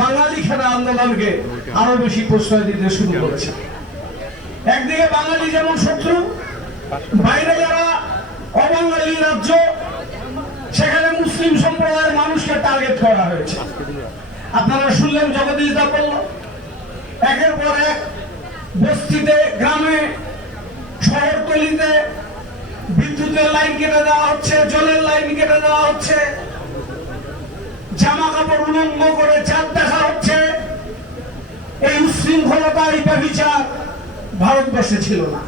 বাঙালি খেলা আন্দোলনকে আরও বেশি প্রশ্রয় দিতে শুরু করেছে। একদিকে বাঙালি যেমন শত্রু, বাইরে যারা অবাঙালি রাজ্য, সেখানে মুসলিম সম্প্রদায়ের মানুষকে টার্গেট করা হয়েছে। আপনারা শুনলেন জগদীশ দা বলল একের পর এক বস্তিতে, গ্রামে, শহরতলিতে বিদ্যুতের লাইন কেটে দেওয়া হচ্ছে, জলের লাইন কেটে দেওয়া হচ্ছে। জামা কাপড় উলঙ্গ করে চাঁদ দেখা হচ্ছে। এই উশৃঙ্খলতা এই ব্যবচার ভারতবর্ষে ছিল না।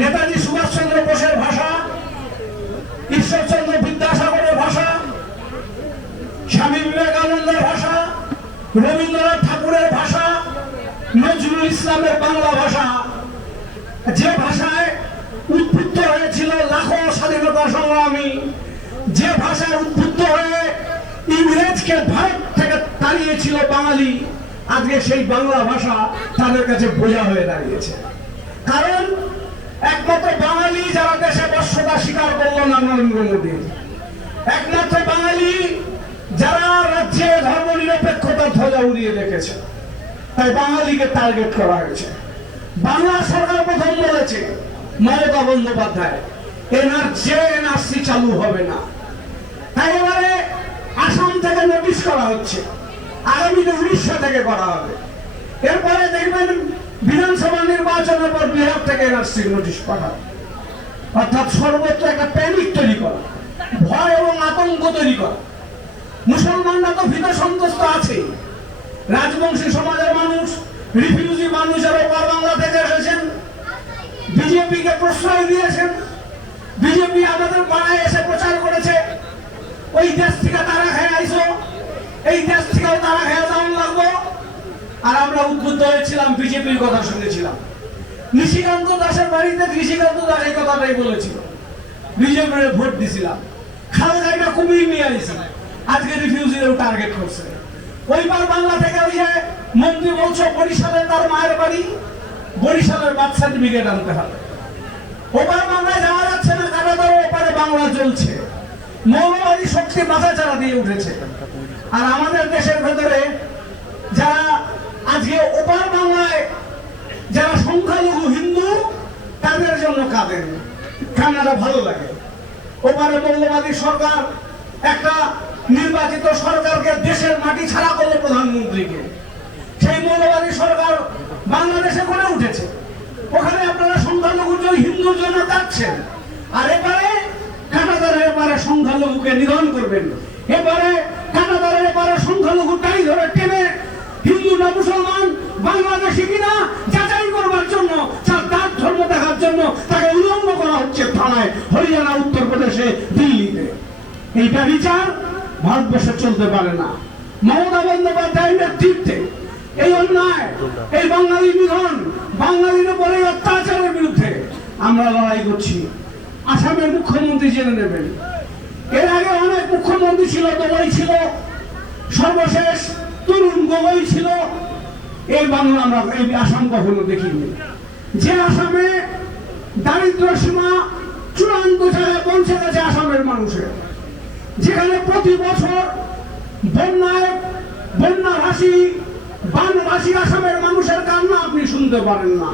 নেতাজি সুভাষচন্দ্র বোসের ভাষা, ঈশ্বরচন্দ্র বিদ্যাসাগরের ভাষা, স্বামী বিবেকানন্দের ভাষা, রবীন্দ্রনাথ ঠাকুরের ভাষা, নজরুল ইসলামের বাংলা ভাষা, যে ভাষায় উদ্বুদ্ধ হয়েছিল লাখো স্বাধীনতা সংগ্রামী, যে ভাষায় উদ্বুদ্ধ হয়ে ইংরেজকে ভারত থেকে তাড়িয়েছিল বাঙালি। আজকে সেই বাংলা ভাষা তাদের কাছে বোঝা হয়ে দাঁড়িয়েছে। কারণ একমাত্র বাঙালি যারা দেশে বর্ষতা স্বীকার করল না নরেন্দ্র মোদী। একমাত্র বাঙালি যারা রাজ্যে ধর্ম নিরপেক্ষতা ধ্বজা উড়িয়ে রেখেছে। তাই বাঙালিকে টার্গেট করা হয়েছে। বাংলা সরকার প্রথম বলেছে, মমতা বন্দ্যোপাধ্যায় এনআরজে এনআরসি চালু হবে না। তাই এবারে আসাম থেকে নোটিশ করা হচ্ছে। আগামীতে উড়িষ্যা থেকে করা হবে। এরপরে দেখবেন বিধানসভা নির্বাচনের পর বিহার থেকে এনআরসি নোটিশ পাঠাবে অর্থাৎ সর্বত্র একটা প্যানিক তৈরি করা, ভয় এবং আতঙ্ক তৈরি করা। মুসলমানরা তো ভীত সন্তুষ্ট আছেই। রাজবংশী সমাজের মানুষ রিফিউজি মানুষ ওপার বাংলা থেকে এসেছেন বিজেপিকে প্রশ্রয় দিয়েছেন। বিজেপি আমাদের পাড়ায় এসে প্রচার করেছে। ওই দেশ থেকে তারা খেয়ে আইসো। এই দেশ থেকেও তারা খেয়ে যাওয়ান লাগবো। আর আমরা উদ্বুদ্ধ হয়েছিলাম, বিজেপির কথা শুনেছিলাম। নিশিকান্ত দাসের বাড়িতে নিশিকান্ত দাস এই কথাটাই বলেছিল। বিজেপির ভোট দিছিলাম। খালগাইটা কুমির নিয়ে আইছি। আজকে রিফিউজিরাও টার্গেট করছে। ওইবার বাংলা থেকে ওই যে মন্ত্রী বলছো বরিশালে তার মায়ের বাড়ি, বরিশালের বার্থ সার্টিফিকেট আনতে হবে। ওপার বাংলায় যাওয়া যাচ্ছে না কাটাতার ওপারে বাংলা চলছে। মৌলবাদী শক্তি মাথা চারা দিয়ে উঠেছে। আর আমাদের দেশের ভেতরে যারা আজকে ওপার বাংলায় যারা সংখ্যালঘু হিন্দু, তাদের জন্য কাঁদেন কান্নাটা ভালো লাগে। ওপারে মৌলবাদী সরকার একটা নির্বাচিত সরকারকে দেশের মাটি ছাড়া করল প্রধানমন্ত্রীকে। সেই মৌলবাদী সরকার বাংলাদেশে গড়ে উঠেছে। ওখানে আপনারা সংখ্যালঘু হিন্দুর জন্য কাঁদছেন। আর এবারে সংখ্যালঘুকে নিধন করবেন এবারে কানাদারের এবারে সংখ্যালঘু টাই ধরে টেনে হিন্দু না মুসলমান, বাংলাদেশি কিনা যাচাই করবার জন্য, তার ধর্ম দেখার জন্য তাকে উলঙ্গ করা হচ্ছে থানায়, হরিয়ানা, উত্তরপ্রদেশে, দিল্লিতে। এইটা বিচার ভারতবর্ষে চলতে পারে না। মমতা বন্দ্যোপাধ্যায়ের নেতৃত্বে এই অন্যায়, এই বাঙালি নিধন, বাঙালির উপরে অত্যাচারের বিরুদ্ধে আমরা লড়াই করছি। আসামের মুখ্যমন্ত্রী জেনে নেবেন। এর আগে অনেক মুখ্যমন্ত্রী ছিল দোবাই ছিল, সর্বশেষ তরুণ গগৈ ছিল। এই বাংলা আমরা এই আসাম কখনো দেখিনি। যে আসামে দারিদ্র সীমা চূড়ান্ত জায়গায় পৌঁছে গেছে আসামের মানুষের। যেখানে প্রতি বছর বন্যায় বন্যা ভাসি বানভাসী আসামের মানুষের কান্না আপনি শুনতে পারেন না।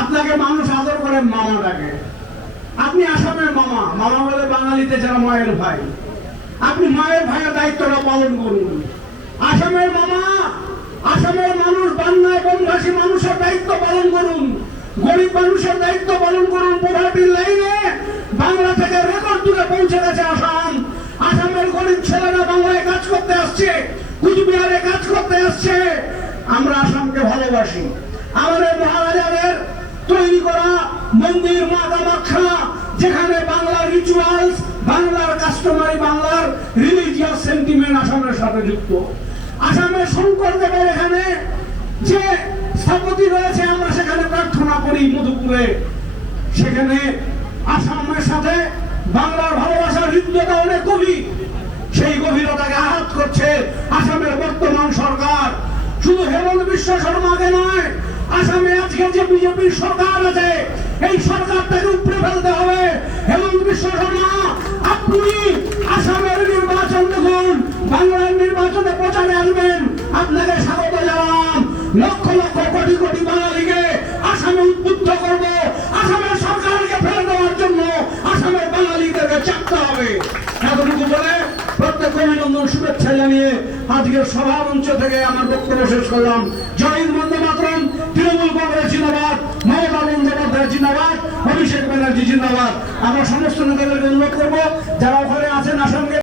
আপনাকে মানুষ আদর করে মামা ডাকে। আপনি আসামের মামা। মামা বলে বাঙালিতে যারা মায়ের ভাই। আপনি মায়ের ভাইয়ের দায়িত্বটা পালন করুন। আসামের মামা, আসামের মানুষ বান্যায় বনবাসী মানুষের দায়িত্ব পালন করুন। গরিব মানুষের দায়িত্ব পালন করুন পোভার্টির লাইনে। বাংলা থেকে রেকর্ড দূরে পৌঁছে গেছে আসাম। আসামের গরিব ছেলেরা বাংলায় কাজ করতে আসছে। কুচবিহারে কাজ করতে আসছে। আমরা আসামকে ভালোবাসি। আমাদের মহারাজাদের তৈরি করা মন্দির মা কামাখ্যা যেখানে বাংলার রিচুয়ালস বাংলার কাস্টমারি বাংলার রিলিজিয়াস সেন্টিমেন্ট আসামের সাথে যুক্ত। আসামের শঙ্কর শঙ্করদেবের এখানে যে স্থাপতি রয়েছে, আমরা সেখানে প্রার্থনা করি মধুপুরে। সেখানে আসামের সাথে বাংলার ভালোবাসার হৃদ্যতা অনেক গভীর। সেই গভীরতাকে আঘাত করছে আসামের বর্তমান সরকার। শুধু হেমন্ত বিশ্ব শর্মাকে নয় আসামে আজকে যে বিজেপির সরকার আছে, এই সরকারটাকে উপরে ফেলতে হবে। হেমন্ত বিশ্ব শর্মা, আপনি আসামের নির্বাচন দেখুন, বাংলার নির্বাচনে প্রচারে আসবেন। আপনাকে স্বাগত জানান লক্ষ লক্ষ কোটি কোটি বাঙালিকে আসামে উদ্বুদ্ধ করব। আসামের সরকারকে ফেলে দেওয়ার জন্য আসামের বাঙালিদেরকে চাপতে হবে। এতটুকু বলে প্রত্যেক অভিনন্দন শুভেচ্ছা জানিয়ে আজকের সভা মঞ্চ থেকে আমার বক্তব্য শেষ করলাম। জয় হিন্দ তৃণমূল কংগ্রেস জিন্দাবাদ, মমতা বন্দ্যোপাধ্যায় জিন্দাবাদ, অভিষেক ব্যানার্জি জিন্দাবাদ। আমরা সমস্ত নেতাদেরকে অনুরোধ করব, যারা ওখানে আছেন আসামকে